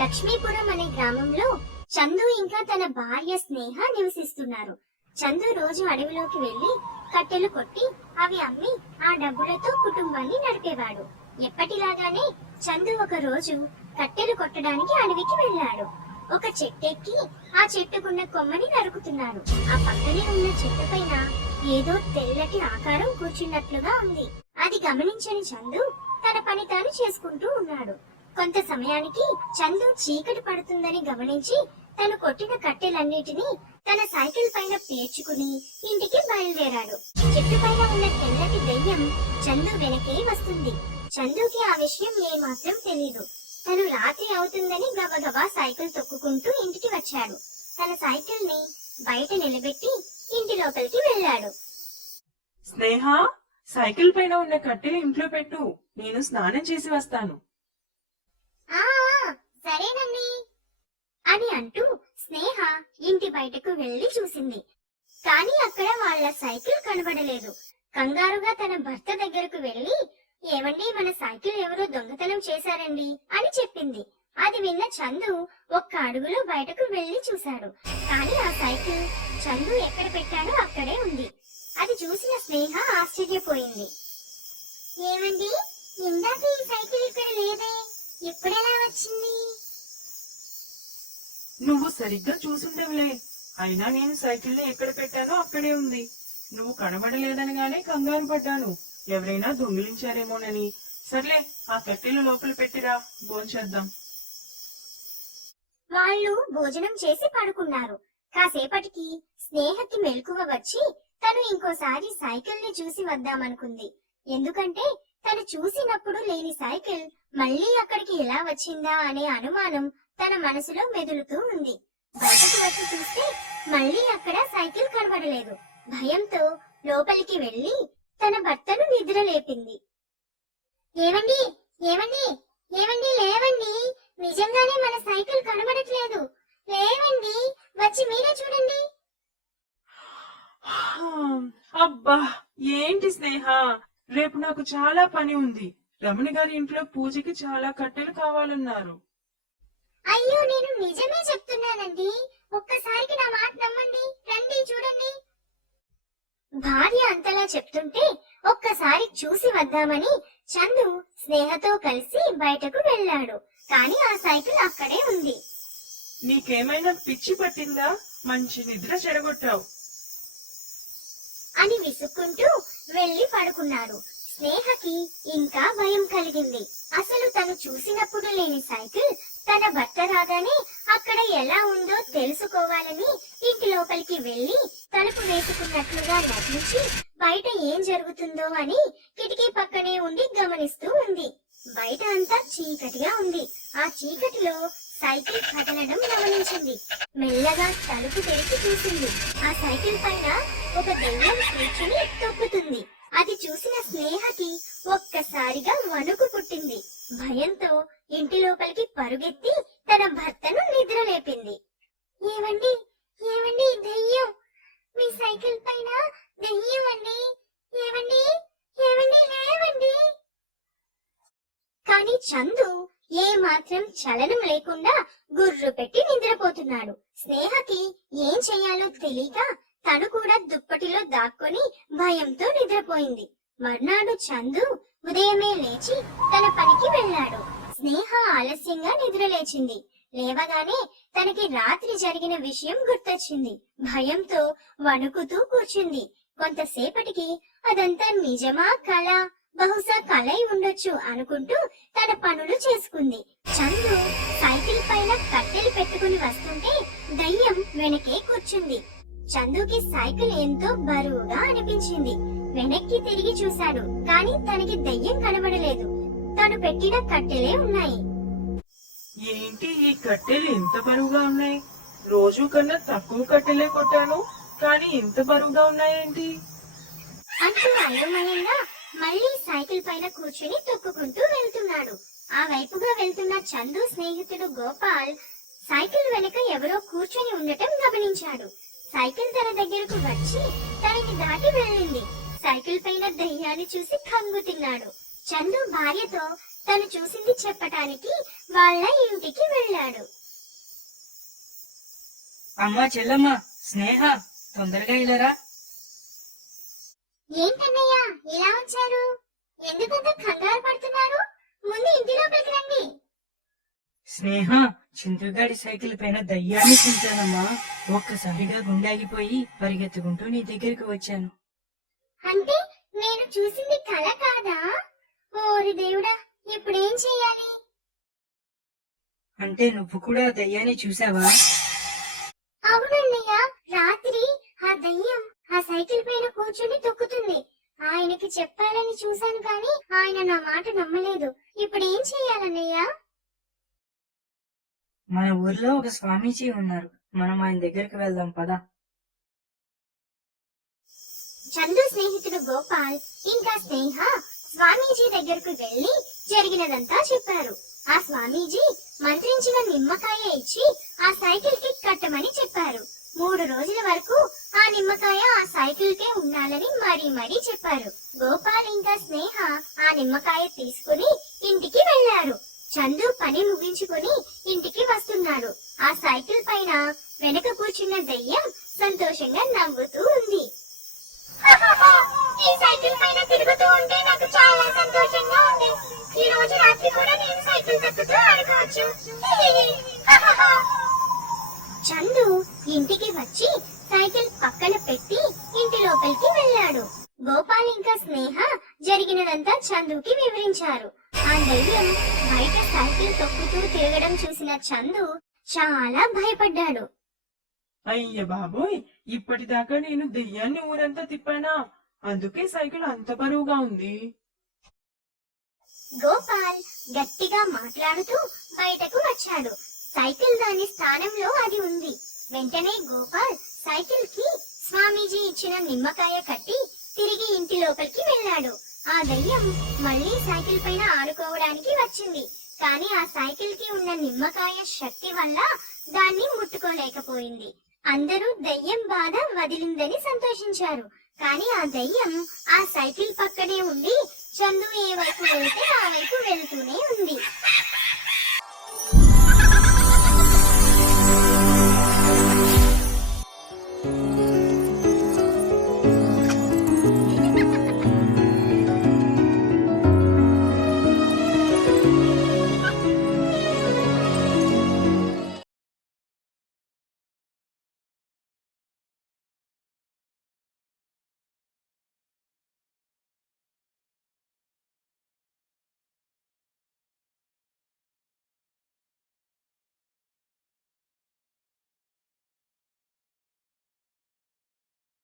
లక్ష్మీపురం అనే గ్రామంలో చందు ఇంకా తన భార్య స్నేహ నివసిస్తున్నారు. చందు రోజు అడవిలోకి వెళ్లి కట్టెలు కొట్టి అవి అమ్మి ఆ డబ్బులతో కుటుంబాన్ని నడిపేవాడు. ఎప్పటిలాగానే చందు ఒక రోజు కట్టెలు కొట్టడానికి అడవికి వెళ్ళాడు. ఒక చెట్టెక్కి ఆ చెట్టుకున్న కొమ్మని నరుకుతున్నాడు. ఆ పక్కనే ఉన్న చెట్టు పైన ఏదో తెల్లటి ఆకారం కూర్చున్నట్లుగా ఉంది. అది గమనించని చందు తన పని తాను చేసుకుంటూ ఉన్నాడు. కొంత సమయానికి చందు చీకటి పడుతుందని గమనించి తను కొట్టిన కట్టెలన్నిటినీ తన సైకిల్ పైన పేర్చుకుని ఇంటికి బయలుదేరాడు. చెట్టు పైన ఉన్న తెల్లటి దెయ్యం చందు వెనకే వస్తుంది. చందుకి ఆ విషయం ఏమాత్రం తెలీదు. తను రాత్రి అవుతుందని గబగబా సైకిల్ తొక్కుకుంటూ ఇంటికి వచ్చాడు. తన సైకిల్ ని బయట నిలబెట్టి ఇంటి లోపలికి వెళ్ళాడు. స్నేహ, సైకిల్ పైన ఉన్న కట్టెలు ఇంట్లో పెట్టు, నేను స్నానం చేసి వస్తాను. ఆ సరేనండి అని అంటూ స్నేహ ఇంటి బయటకు వెళ్లి చూసింది. కాని అక్కడ వాళ్ళ సైకిల్ కనబడలేదు. కంగారుగా తన భర్త దగ్గరకు వెళ్లి, ఏమండి, మన సైకిల్ ఎవరో దొంగతనం చేశారండి అని చెప్పింది. అది విన్న చందు ఒక్క అడుగులో బయటకు వెళ్లి చూశాడు. కానీ ఆ సైకిల్ చందు ఎక్కడ పెట్టాడో అక్కడే ఉంది. అది చూసిన స్నేహ ఆశ్చర్యపోయింది. ఏమండి, ఇందాక ఈ సైకిల్ ఇక్కడ లేదే, ఇప్పుడెలా వచ్చింది? నువ్వు సరిగ్గా చూసుండవులే, అయినా నేను సైకిల్ ని ఎక్కడ పెట్టానో అక్కడే ఉంది. నువ్వు కనబడలేదనగానే కంగారు పడ్డాను, ఎవరైనా దొంగిలించారేమోనని. సర్లే, ఆ కట్టెలు లోపల పెట్టిరా, భోంచేద్దాం. వాళ్ళు భోజనం చేసి పడుకున్నారు. కాసేపటికి స్నేహకి మెలకువ వచ్చి తను ఇంకోసారి సైకిల్ ని చూసి వద్దామనుకుంది. ఎందుకంటే తను చూసినప్పుడు లేని సైకిల్ మళ్ళీ అక్కడికి ఎలా వచ్చిందా అనే అనుమానం తన మనసులో మెదులుతూ ఉంది. బయటకు వచ్చి చూస్తే మళ్ళీ అక్కడ సైకిల్ కనబడలేదు. భయంతో లోపలికి వెళ్లి తన భర్తను నిద్ర లేపింది. ఏమండి, ఏమండి, ఏమండి, లేవండి, నిజంగానే మన సైకిల్ కనబడట్లేదు. లేవండి, వచ్చి మీరే చూడండి. అబ్బా, ఏంటి స్నేహ, రేపు నాకు చాలా పని ఉంది. రమణ గారి ఇంట్లో పూజకి చాలా కట్టెలు కావాలన్నారు. అయ్యో, నేను నిజమే చెప్తున్నానండి, ఒక్కసారికి నా మాట నమ్మండి, రండి చూడండి. భార్య అంతలా చెప్తుంటే ఒక్కసారి చూసి వద్దామని చందు స్నేహతో కలిసి బయటకు వెళ్ళాడు. కానీ ఆ సైకిల్ అక్కడే ఉంది. నీకేమైనా పిచ్చి పట్టిందా? మంచి నిద్ర చెడగొట్టావు అని విసుక్కుంటూ వెళ్లి పడుకున్నాడు. స్నేహకి ఇంకా భయం కలిగింది. అసలు తను చూసినప్పుడు లేని సైకిల్ తన భర్త రాగానే అక్కడ ఎలా ఉందో తెలుసుకోవాలని ఇంటి లోపలికి వెళ్లి తలుపు వేసుకున్నట్లుగా నటించి బయట ఏం జరుగుతుందో అని కిటికీ పక్కనే ఉండి గమనిస్తూ ఉంది. బయట అంతా చీకటిగా ఉంది. ఆ చీకటిలో సైకిల్ కదలడం గమనించింది. మెల్లగా తలుపు తెరిచి చూసింది. ఆ సైకిల్ పైన ఒక దెయ్యం కూర్చుని తొక్కుతుంది. అది చూసిన స్నేహకి ఒక్కసారిగా వణుకు పుట్టింది. భయంతో ఇంటి లోపలికి పరుగెత్తి తన భర్తను నిద్ర లేపింది. ఏవండి, ఏవండి, దెయ్యం, మీ సైకిల్ పైన దెయ్యం అండి, ఏవండి, ఏవండి, లేవండి. కానీ చందు ఏ మాత్రం చలనం లేకుండా గుర్రు పెట్టి నిద్రపోతున్నాడు. స్నేహకి ఏం చెయ్యాలో తెలియక తను కూడా దుప్పటిలో దాక్కొని భయంతో నిద్రపోయింది. మర్నాడు చందు ఉదయమే లేచి తన పనికి వెళ్ళాడు. స్నేహ ఆలస్యంగా నిద్రలేచింది. లేవగానే తనకి రాత్రి జరిగిన విషయం గుర్తొచ్చింది. భయంతో వణుకుతూ కూర్చుంది. కొంతసేపటికి అదంతా నిజమా కళ, బహుశా కలై ఉండొచ్చు అనుకుంటూ తన పనులు చేసుకుంది. చందు సైకిల్ పైన కట్టెలు పెట్టుకుని వస్తుంటే దయ్యం వెనకే కూర్చుంది. చందుకి సైకిల్ ఎంతో బరువుగా అనిపించింది. వెనక్కి తిరిగి చూశాడు, కానీ తనకి దయ్యం కనబడలేదు. తను పెట్టిన కట్టెలే ఉన్నాయి. ఏంటి ఈ కట్టెలు ఇంత బరువుగా ఉన్నాయి? రోజు కన్నా తక్కువ కట్టెలే కొట్టాను, కానీ ఇంత బరువుగా ఉన్నాయేంటి అంటూ అయోమయంగా మళ్ళీ సైకిల్ పైన కూర్చుని తొక్కుకుంటూ వెళ్తున్నాడు. ఆ వైపుగా వెళ్తున్న చందు స్నేహితుడు గోపాల్ సైకిల్ వెనుక ఎవరో కూర్చుని ఉండటం గమనించాడు. సైకిల్ తన దగ్గరకు వచ్చి తనని దాటి వెళ్ళింది. సైకిల్ పైన దయ్యాన్ని చూసి కంగు తిన్నాడు. చందు భార్యతో తను చూసింది చెప్పటానికి వాళ్ళ ఇంటికి వెళ్ళాడు. అమ్మా చెల్లమ్మ, స్నేహ, తొందరగా ఇలారా. ఏంటన్నయ్యా ఇలా వచ్చారు? ఎందుకంత కంగారు పడుతున్నారు? ముందు ఇంటి లోపలికి రండి. స్నేహ, చింతగాడి సైకిల్ పైన దయ్యాన్ని చూశానమ్మా. ఒక్కసారిగా గుండాగిపోయి పరిగెత్తుకుంటూ నీ దగ్గరికి వచ్చాను. అంటే నేను చూసింది కల కాదా? ఓరి దేవుడా, ఇప్పుడేం చెయ్యాలి? అంటే నువ్వు కూడా దయ్యాన్ని చూసావా? అవునన్నయ్య, రాత్రి ఆ దయ్యం ఆ సైకిల్ పైన కూర్చుని తొక్కుతుంది. ఆయనకి చెప్పాలని చూశాను కానీ ఆయన నా మాట నమ్మలేదు. ఇప్పుడేం చెయ్యాలన్నయ్య? మన ఊర్లో ఒక స్వామీజీ ఉన్నారు, మనం ఆయన దగ్గరికి వెళ్దాం పదా. చందు స్నేహితుడు గోపాల్ ఇంకా స్నేహ స్వామీజీ దగ్గరకు వెళ్లి జరిగినదంతా చెప్పారు. ఆ స్వామీజీ మంత్రించిన నిమ్మకాయ ఇచ్చి ఆ సైకిల్ కి కట్టమని చెప్పారు. 3 రోజుల వరకు ఆ నిమ్మకాయ ఆ సైకిల్ కే ఉండాలని మరీ చెప్పారు. గోపాల్ ఇంకా స్నేహ ఆ నిమ్మకాయ తీసుకుని ఇంటికి వెళ్లారు. చందు పని ముగించుకుని ఇంటికి వస్తున్నాడు. ఆ సైకిల్ పైన వెనక కూర్చున్న దయ్యం సంతోషంగా నవ్వుతూ ఉంది. ఈ సైకిల్ పైన తిరుగుతూ ఉంటే నాకు చాలా సంతోషంగా ఉంది. ఈ రోజు రాత్రి కూడా నేను సైకిల్ తొక్కుతూ ఆడుకోవచ్చు. చందు ఇంటికి వచ్చి సైకిల్ పక్కన పెట్టి ఇంటి లోపలికి వెళ్ళాడు. గోపాల్ ఇంకా స్నేహ జరిగినదంతా చందుకి వివరించారు. ఆ దయ్యం బయట సైకిల్ తొక్కుతూ తిరగడం చూసిన చందు చాలా భయపడ్డాడు. అయ్య బాబోయ్, ఇప్పటిదాకా నేను దెయ్యాన్ని ఊరంతా తిప్పానా? అందుకే సైకిల్ అంత బరువుగా ఉంది. గోపాల్ గట్టిగా మాట్లాడుతూ బయటకు వచ్చాడు. సైకిల్ దాని స్థానంలో అది ఉంది. వెంటనే గోపాల్ సైకిల్ కి స్వామీజీ ఇచ్చిన నిమ్మకాయ కట్టి తిరిగి ఇంటి లోపలికి వెళ్ళాడు. ఆ దయ్యం మళ్ళీ సైకిల్ పైన ఆడుకోవడానికి వచ్చింది. కానీ ఆ సైకిల్ కి ఉన్న నిమ్మకాయ శక్తి వల్ల దాన్ని ముట్టుకోలేకపోయింది. అందరూ దయ్యం బాధ వదిలిందని సంతోషించారు. కానీ ఆ దయ్యం ఆ సైకిల్ పక్కనే ఉండి చందు ఏ వైపు వెళ్తే ఆ వైపు వెళ్తూనే ఉంది.